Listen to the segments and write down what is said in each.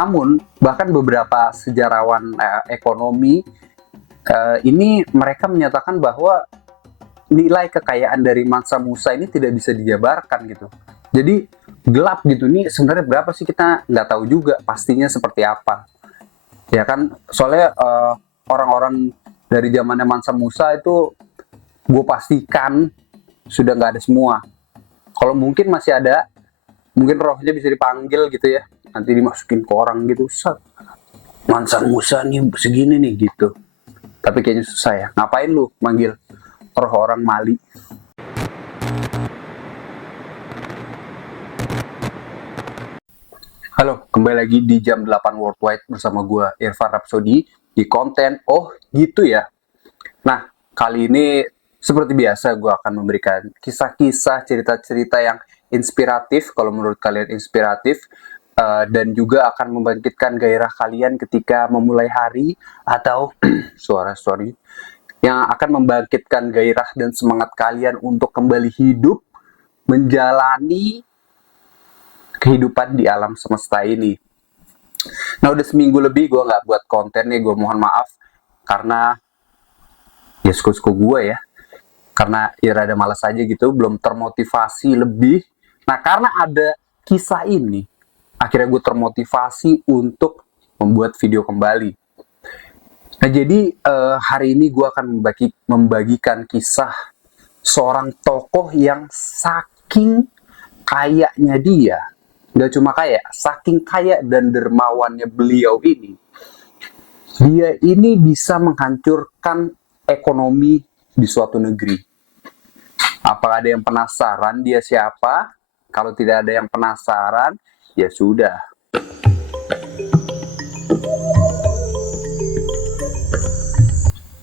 Namun, bahkan beberapa sejarawan ekonomi ini mereka menyatakan bahwa nilai kekayaan dari Mansa Musa ini tidak bisa dijabarkan gitu. Jadi gelap gitu. Nih sebenarnya berapa sih, kita nggak tahu juga pastinya seperti apa. Ya kan, soalnya orang-orang dari zamannya Mansa Musa itu gue pastikan sudah nggak ada semua. Kalau mungkin masih ada, mungkin rohnya bisa dipanggil gitu ya. Nanti dimasukin ke orang gitu. Mansa Musa nih segini nih gitu. Tapi kayaknya susah ya. Ngapain lu manggil roh orang Mali? Halo, kembali lagi di jam 8 Worldwide bersama gue Irfan Rapsodi di konten Oh Gitu Ya. Nah, kali ini seperti biasa gue akan memberikan kisah-kisah, cerita-cerita yang inspiratif, kalau menurut kalian inspiratif, dan juga akan membangkitkan gairah kalian ketika memulai hari atau sorry, yang akan membangkitkan gairah dan semangat kalian untuk kembali hidup, menjalani kehidupan di alam semesta ini. Nah, udah seminggu lebih gue nggak buat konten nih, gue mohon maaf karena ya suka-suka gue ya, karena ya rada malas aja gitu, belum termotivasi lebih. Nah, karena ada kisah ini, akhirnya gue termotivasi untuk membuat video kembali. Nah, jadi hari ini gue akan membagikan kisah seorang tokoh yang saking kayanya dia, nggak cuma kaya, saking kaya dan dermawannya beliau ini, dia ini bisa menghancurkan ekonomi di suatu negeri. Apakah ada yang penasaran dia siapa? Kalau tidak ada yang penasaran, ya sudah.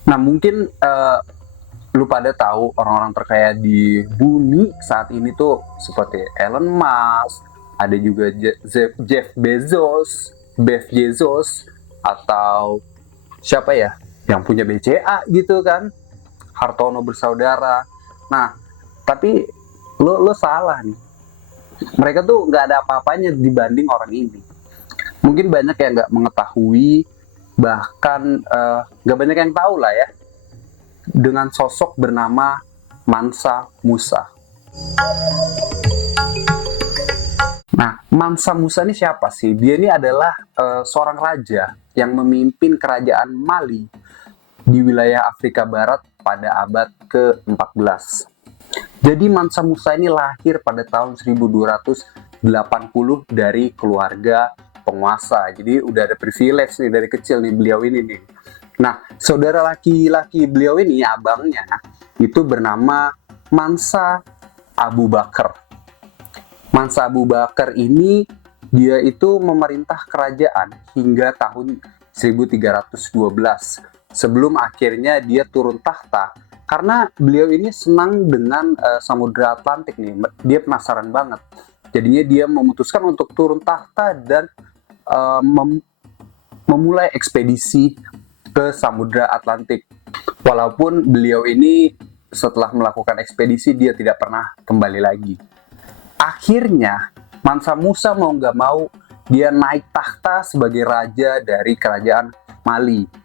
Nah, mungkin lu pada tahu orang-orang terkaya di bumi saat ini tuh seperti Elon Musk, ada juga Jeff Bezos, atau siapa ya yang punya BCA gitu kan, Hartono bersaudara. Nah, tapi lo salah nih. Mereka tuh nggak ada apa-apanya dibanding orang ini. Mungkin banyak yang nggak mengetahui, bahkan nggak banyak yang tahu lah ya, dengan sosok bernama Mansa Musa. Nah, Mansa Musa ini siapa sih? Dia ini adalah seorang raja yang memimpin kerajaan Mali di wilayah Afrika Barat pada abad ke-14. Jadi Mansa Musa ini lahir pada tahun 1280 dari keluarga penguasa. Jadi udah ada privilege nih dari kecil nih beliau ini nih. Nah, saudara laki-laki beliau ini, abangnya, itu bernama Mansa Abu Bakar. Mansa Abu Bakar ini, dia itu memerintah kerajaan hingga tahun 1312. Sebelum akhirnya dia turun tahta. Karena beliau ini senang dengan Samudra Atlantik nih. Dia penasaran banget. Jadinya dia memutuskan untuk turun tahta dan memulai ekspedisi ke Samudra Atlantik. Walaupun beliau ini setelah melakukan ekspedisi dia tidak pernah kembali lagi. Akhirnya Mansa Musa mau nggak mau dia naik tahta sebagai raja dari kerajaan Mali.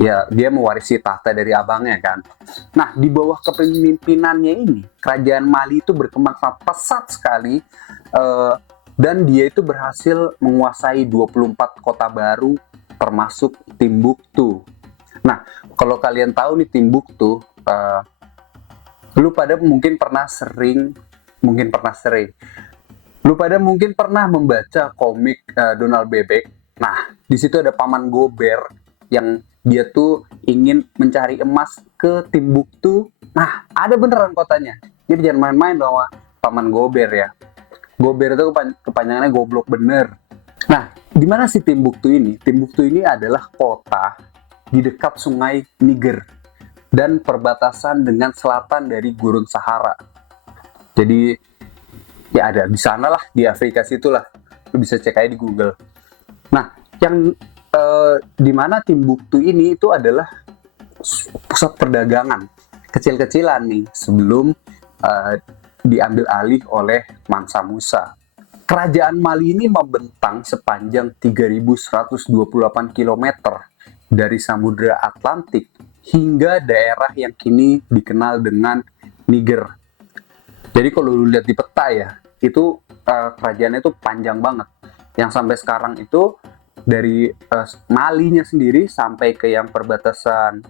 Ya, dia mewarisi tahta dari abangnya kan. Nah, di bawah kepemimpinannya ini, kerajaan Mali itu berkembang sangat pesat sekali, dan dia itu berhasil menguasai 24 kota baru termasuk Timbuktu. Nah, kalau kalian tahu nih Timbuktu, lu pada mungkin pernah membaca komik Donald Bebek. Nah, di situ ada Paman Gober yang dia tuh ingin mencari emas ke Timbuktu. Nah, ada beneran kotanya. Jadi jangan main-main bahwa Paman Gober ya. Gober itu kepanjangannya goblok bener. Nah, di mana sih Timbuktu ini? Timbuktu ini adalah kota di dekat sungai Niger dan perbatasan dengan selatan dari Gurun Sahara. Jadi ya ada di sana lah, di Afrika situlah. Lu bisa cek aja di Google. Nah, yang di mana Timbuktu ini itu adalah pusat perdagangan kecil-kecilan nih sebelum diambil alih oleh Mansa Musa. Kerajaan Mali ini membentang sepanjang 3.128 km dari Samudra Atlantik hingga daerah yang kini dikenal dengan Niger. Jadi kalau lu lihat di peta ya, itu kerajaannya itu panjang banget. Yang sampai sekarang itu dari Malinya sendiri sampai ke yang perbatasan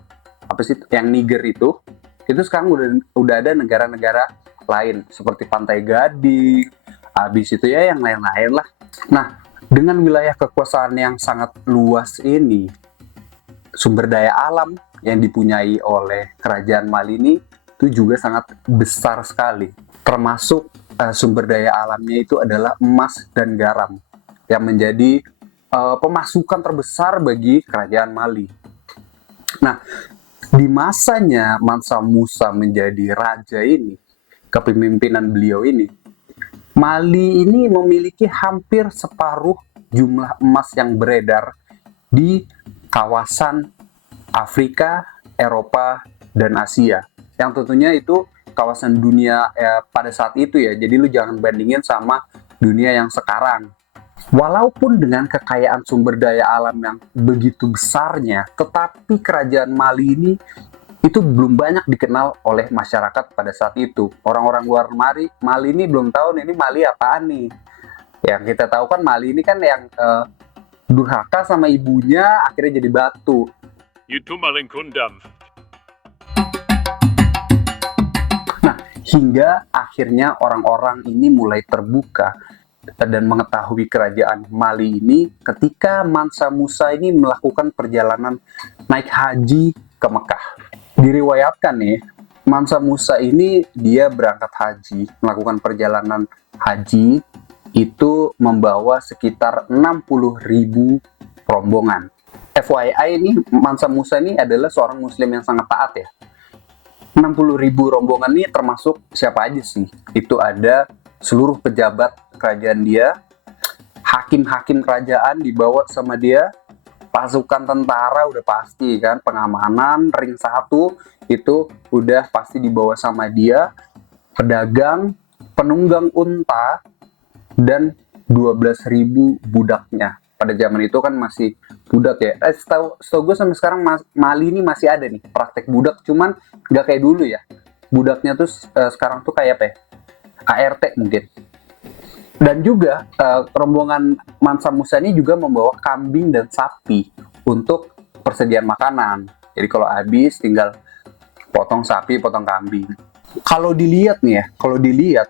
apa sih yang Niger itu sekarang udah ada negara-negara lain seperti Pantai Gading, habis itu ya yang lain-lain lah. Nah, dengan wilayah kekuasaan yang sangat luas ini, sumber daya alam yang dipunyai oleh kerajaan Mali ini itu juga sangat besar sekali. Termasuk sumber daya alamnya itu adalah emas dan garam yang menjadi pemasukan terbesar bagi kerajaan Mali. Nah, di masanya Mansa Musa menjadi raja ini, kepemimpinan beliau ini, Mali ini memiliki hampir separuh jumlah emas yang beredar di kawasan Afrika, Eropa, dan Asia. Yang tentunya itu kawasan dunia pada saat itu ya. Jadi lu jangan bandingin sama dunia yang sekarang. Walaupun dengan kekayaan sumber daya alam yang begitu besarnya, tetapi kerajaan Mali ini itu belum banyak dikenal oleh masyarakat pada saat itu. Orang-orang luar Mali ini belum tahu ini Mali apaan nih. Yang kita tahu kan Mali ini kan yang durhaka sama ibunya akhirnya jadi batu. Itu maling kundam. Nah, hingga akhirnya orang-orang ini mulai terbuka dan mengetahui kerajaan Mali ini ketika Mansa Musa ini melakukan perjalanan naik haji ke Mekah. Diriwayatkan nih, Mansa Musa ini dia berangkat haji, melakukan perjalanan haji itu membawa sekitar 60.000 rombongan. FYI ini Mansa Musa ini adalah seorang muslim yang sangat taat ya. 60.000 rombongan ini termasuk siapa aja sih? Itu ada seluruh pejabat kerajaan dia, hakim-hakim kerajaan dibawa sama dia, pasukan tentara udah pasti kan, pengamanan ring 1 itu udah pasti dibawa sama dia, pedagang, penunggang unta, dan 12.000 budaknya. Pada zaman itu kan masih budak ya. Setahu gue sampai sekarang Mali ini masih ada nih praktek budak, cuman nggak kayak dulu ya. Budaknya tuh sekarang tuh kayak apa ya? ART mungkin. Dan juga rombongan Mansa Musa ini juga membawa kambing dan sapi untuk persediaan makanan. Jadi kalau habis tinggal potong sapi, potong kambing. Kalau dilihat nih ya,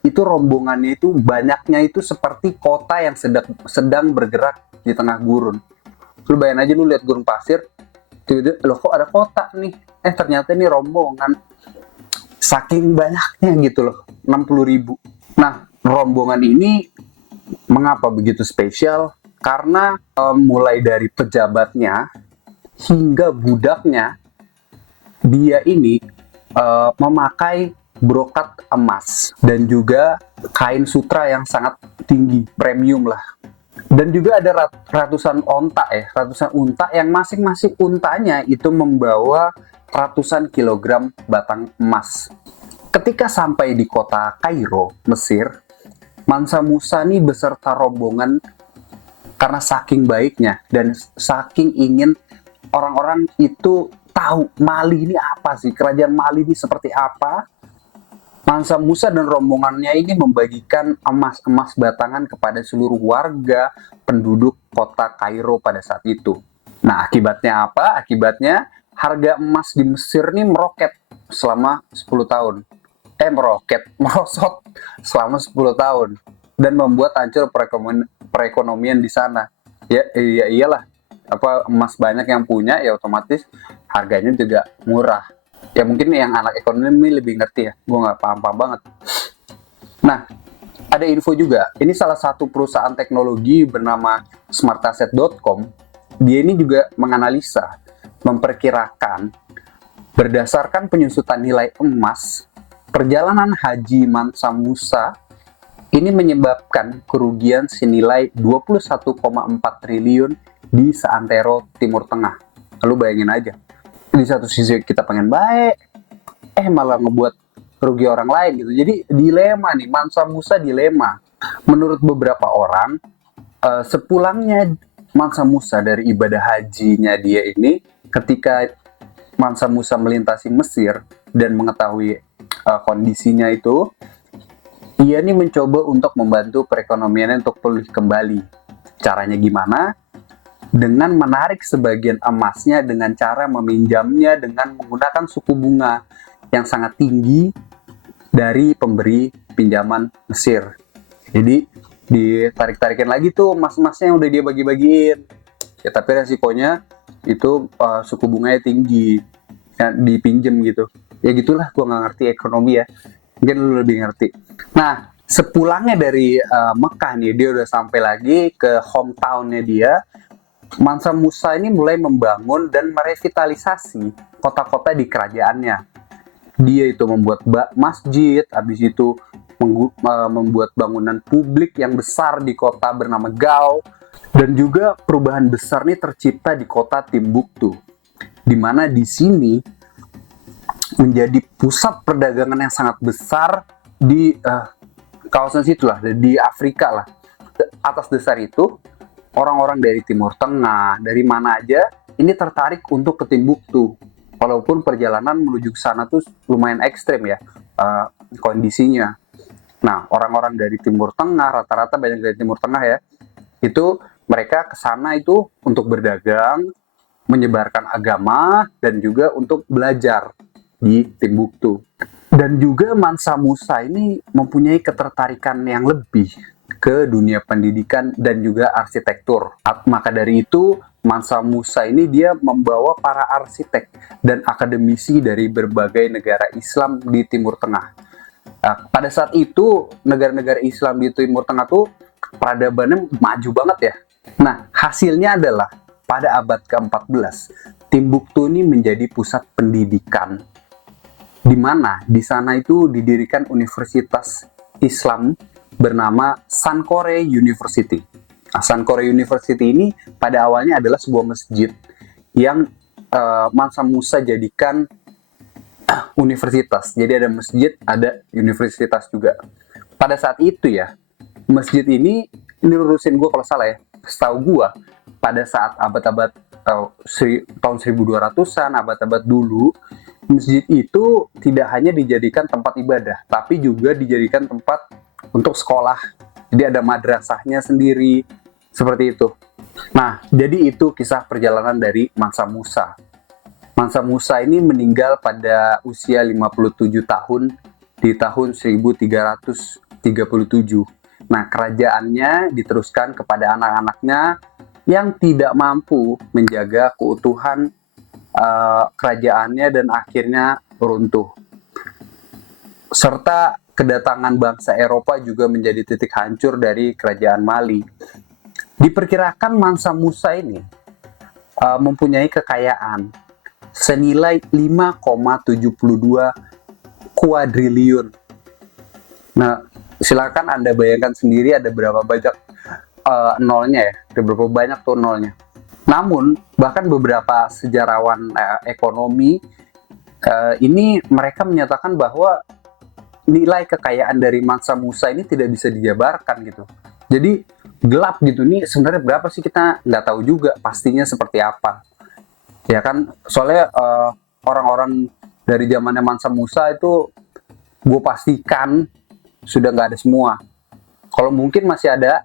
itu rombongannya itu banyaknya itu seperti kota yang sedang bergerak di tengah gurun. Lu bayangin aja, lu lihat gurun pasir, tiba-tiba loh kok ada kota nih, ternyata ini rombongan. Saking banyaknya gitu loh, 60.000. Nah, rombongan ini mengapa begitu spesial? Karena mulai dari pejabatnya hingga budaknya, dia ini memakai brokat emas dan juga kain sutra yang sangat tinggi, premium lah. Dan juga ada ratusan unta yang masing-masing untanya itu membawa ratusan kilogram batang emas. Ketika sampai di kota Kairo, Mesir, Mansa Musa ini beserta rombongan karena saking baiknya dan saking ingin orang-orang itu tahu Mali ini apa sih, kerajaan Mali ini seperti apa. Mansa Musa dan rombongannya ini membagikan emas-emas batangan kepada seluruh warga penduduk kota Kairo pada saat itu. Nah, akibatnya apa? Akibatnya harga emas di Mesir ini meroket selama 10 tahun. Merosot selama 10 tahun. Dan membuat hancur perekonomian di sana. Ya iyalah. Emas banyak yang punya, ya otomatis harganya juga murah. Ya mungkin yang anak ekonomi lebih ngerti ya. Gue nggak paham-paham banget. Nah, ada info juga. Ini salah satu perusahaan teknologi bernama smartasset.com. Dia ini juga menganalisa, memperkirakan berdasarkan penyusutan nilai emas, perjalanan haji Mansa Musa ini menyebabkan kerugian senilai 21,4 triliun di seantero Timur Tengah. Lalu bayangin aja, di satu sisi kita pengen baik, malah ngebuat rugi orang lain gitu. Jadi dilema nih, Mansa Musa dilema. Menurut beberapa orang, sepulangnya Mansa Musa dari ibadah hajinya dia ini, ketika Mansa Musa melintasi Mesir dan mengetahui kondisinya itu, ia nih mencoba untuk membantu perekonomiannya untuk pulih kembali. Caranya gimana? Dengan menarik sebagian emasnya dengan cara meminjamnya dengan menggunakan suku bunga yang sangat tinggi dari pemberi pinjaman Mesir. Jadi ditarik-tarikin lagi tuh emas-emasnya yang udah dia bagi-bagiin. Ya tapi resikonya itu suku bunganya tinggi, ya, dipinjem gitu. Ya gitulah, gue nggak ngerti ekonomi ya. Mungkin lu lebih ngerti. Nah, sepulangnya dari Mekah nih, dia udah sampai lagi ke hometownnya dia. Mansa Musa ini mulai membangun dan merevitalisasi kota-kota di kerajaannya. Dia itu membuat masjid, habis itu membuat bangunan publik yang besar di kota bernama Gao, dan juga perubahan besar nih tercipta di kota Timbuktu, di mana di sini menjadi pusat perdagangan yang sangat besar di kawasan situ lah, di Afrika lah. Atas dasar itu, orang-orang dari Timur Tengah, dari mana aja, ini tertarik untuk ke Timbuktu. Walaupun perjalanan menuju ke sana tuh lumayan ekstrem ya kondisinya. Nah, orang-orang dari Timur Tengah, rata-rata banyak dari Timur Tengah ya, itu mereka ke sana itu untuk berdagang, menyebarkan agama, dan juga untuk belajar di Timbuktu. Dan juga Mansa Musa ini mempunyai ketertarikan yang lebih ke dunia pendidikan dan juga arsitektur. Maka dari itu, Mansa Musa ini dia membawa para arsitek dan akademisi dari berbagai negara Islam di Timur Tengah. Pada saat itu, negara-negara Islam di Timur Tengah tuh peradabannya maju banget ya. Nah, hasilnya adalah pada abad ke-14, Timbuktu ini menjadi pusat pendidikan, di mana di sana itu didirikan universitas Islam bernama Sankore University. Nah, Sankore University ini pada awalnya adalah sebuah masjid yang Mansa Musa jadikan universitas. Jadi ada masjid, ada universitas juga. Pada saat itu ya, masjid ini lurusin gue kalau salah ya, setahu gue pada saat abad-abad tahun 1200-an, abad-abad dulu, masjid itu tidak hanya dijadikan tempat ibadah, tapi juga dijadikan tempat untuk sekolah. Jadi ada madrasahnya sendiri, seperti itu. Nah, jadi itu kisah perjalanan dari Mansa Musa. Mansa Musa ini meninggal pada usia 57 tahun di tahun 1337. Nah, kerajaannya diteruskan kepada anak-anaknya yang tidak mampu menjaga keutuhan kerajaannya dan akhirnya runtuh. Serta kedatangan bangsa Eropa juga menjadi titik hancur dari kerajaan Mali. Diperkirakan Mansa Musa ini mempunyai kekayaan senilai 5,72 kuadriliun. Nah, silakan Anda bayangkan sendiri ada berapa banyak nolnya ya, ada berapa banyak tuh nolnya. Namun, bahkan beberapa sejarawan ekonomi ini mereka menyatakan bahwa nilai kekayaan dari Mansa Musa ini tidak bisa dijabarkan gitu. Jadi gelap gitu, nih sebenarnya berapa sih kita nggak tahu juga pastinya seperti apa. Ya kan, soalnya orang-orang dari zamannya Mansa Musa itu gue pastikan sudah nggak ada semua. Kalau mungkin masih ada,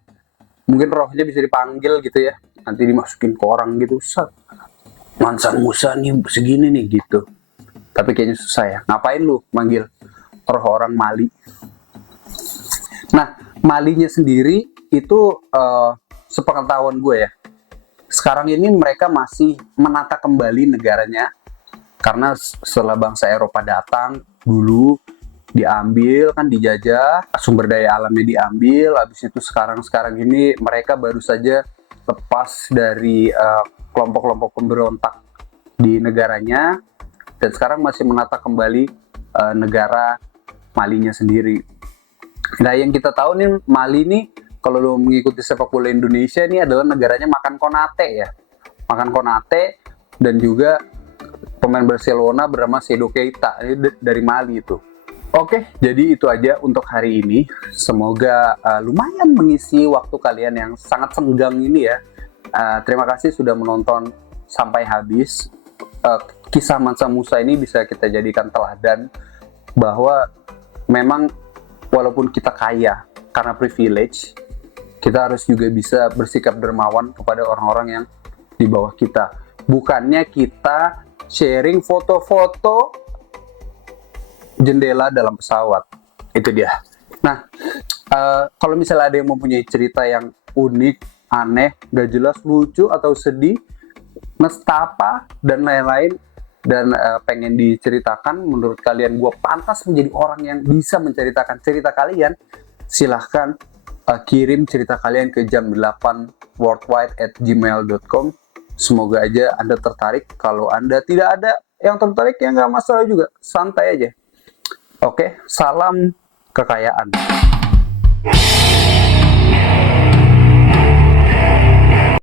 mungkin rohnya bisa dipanggil gitu ya, nanti dimasukin ke orang gitu, set, Mansa Musa nih segini nih gitu. Tapi kayaknya susah ya, ngapain lu manggil roh orang Mali. Nah, Malinya sendiri itu sepengetahuan gue ya, sekarang ini mereka masih menata kembali negaranya, karena setelah bangsa Eropa datang dulu, diambil kan, dijajah, sumber daya alamnya diambil, habis itu sekarang ini mereka baru saja lepas dari kelompok-kelompok pemberontak di negaranya, dan sekarang masih menata kembali negara Malinya sendiri. Nah, yang kita tahu nih, Mali nih kalau lo mengikuti sepak bola Indonesia, ini adalah negaranya makan Konate ya, makan Konate, dan juga pemain Barcelona bernama Seydou Keita dari Mali itu. Oke, jadi itu aja untuk hari ini. Semoga lumayan mengisi waktu kalian yang sangat senggang ini ya. Terima kasih sudah menonton sampai habis. Kisah Mansa Musa ini bisa kita jadikan teladan bahwa memang walaupun kita kaya karena privilege, kita harus juga bisa bersikap dermawan kepada orang-orang yang di bawah kita. Bukannya kita sharing foto-foto jendela dalam pesawat. Itu dia. Nah, kalau misalnya ada yang mempunyai cerita yang unik, aneh, gak jelas, lucu, atau sedih, nestapa, dan lain-lain, dan pengen diceritakan, menurut kalian gue pantas menjadi orang yang bisa menceritakan cerita kalian, silahkan kirim cerita kalian ke jam8worldwide@gmail.com. Semoga aja Anda tertarik. Kalau Anda tidak ada yang tertarik, ya nggak masalah juga. Santai aja. Oke, salam kekayaan.